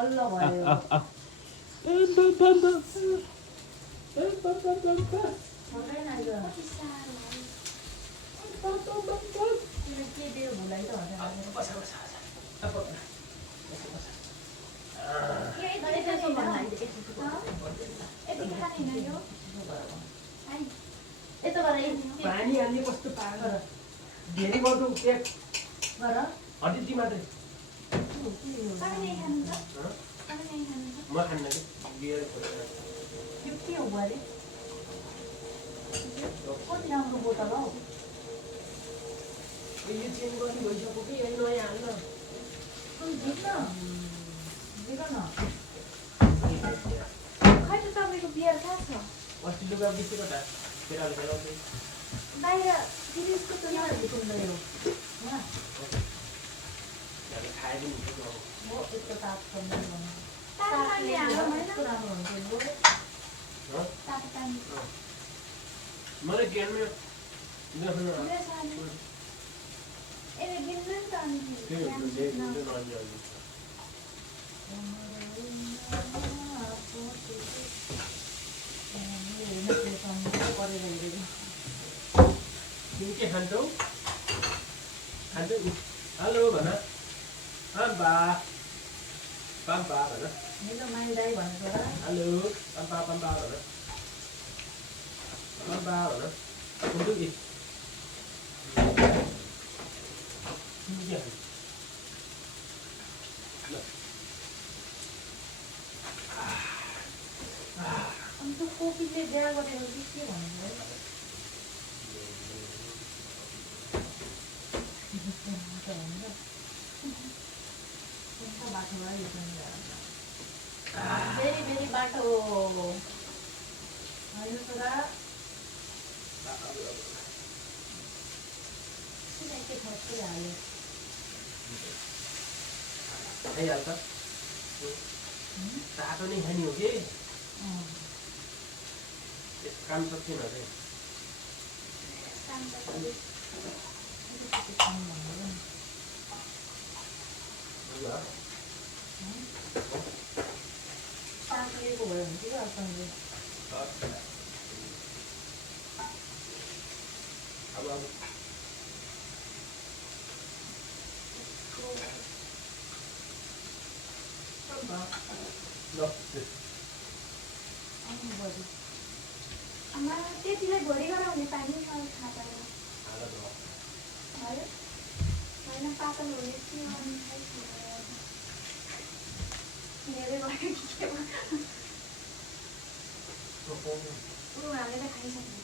बल्ल भयो छोटै नाइ के दियो भुलाइ त पानी हाल्ने कस्तो पाएर धेरै गर्नु एक हड्डी मात्रै म खान्न कि बियर 50 हो अरे कति राम्रो बोतल हौ यो चेन्ज गर्ने भइसक्यो कि यही नयाँ हाल्न खै त तपाईँको बियर कहाँ छ अस्ति लुगा बिर्सेको त केटाले खेलाउँदै बाहिर गिरिसको त यहाँ भित्रै हो खाए पनि हुन्छ कि अब म यस्तो ताप गर्नु भन्नु तातो पानी हाल्नु भएन कस्तो राम्रो हुन्छ नि तातो पानी मलाई गेममा यसले गिन्नु नि त अनि परेर हेरेको तिमी के खान्छौ खान्छौ हेलो भन पाम्पा पाम्पा भन मेरो माइ दाइ भनेको र हेलो पाम्पा पाम्पा भन पाम्पा भन कुन्टु कि अनि त्यो कोपीले बिहा गरेर चाहिँ के भन्नु बाटो भेरी भेरी बाटो होइन छोरा के खर्च हाल्यो खाइहाल्छ तातो नै खाने हो कि काम सक्दैन अरे साँकिएको भयो भने चाहिँ असँगले अब आउनुभयो आमा त्यतिलाई भोलि गराउने पानी खाऊ खाँदैन होइन पातल हुने कि अनि धेरै भयो कि के ऊ हालेर खाइसक्नु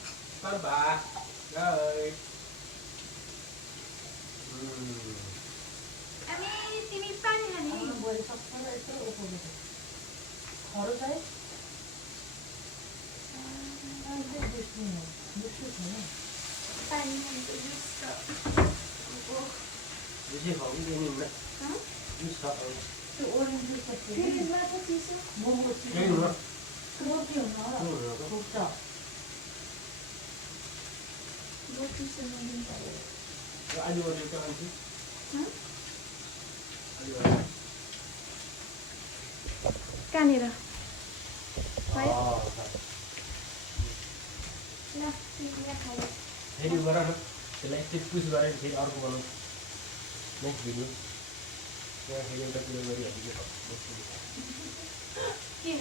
आमे तिमी पानी खाने आउनुभयो सबैलाई यत्रो उठाउनु खरो चाहिँ पानी खान्छ जुस त जुसै खाऊ कि दिनु हुन्न जुस खाऊ त्यो ओरेन्ज जुस त फ्रिजमा छ चिसो मोमो त्यही हुन रोटी हुन पुग्छ रोटी सुनाउनु पर्यो अलि अरू त खान्छु कहाँनिर ल तिमीले खायो फेरि गर न त्यसलाई एकचोटि पुस गरेर फेरि अर्को बनाउँ नेक्स्ट भिडियो त्यहाँ फेरि एउटा कुरो गरिहाल्छु के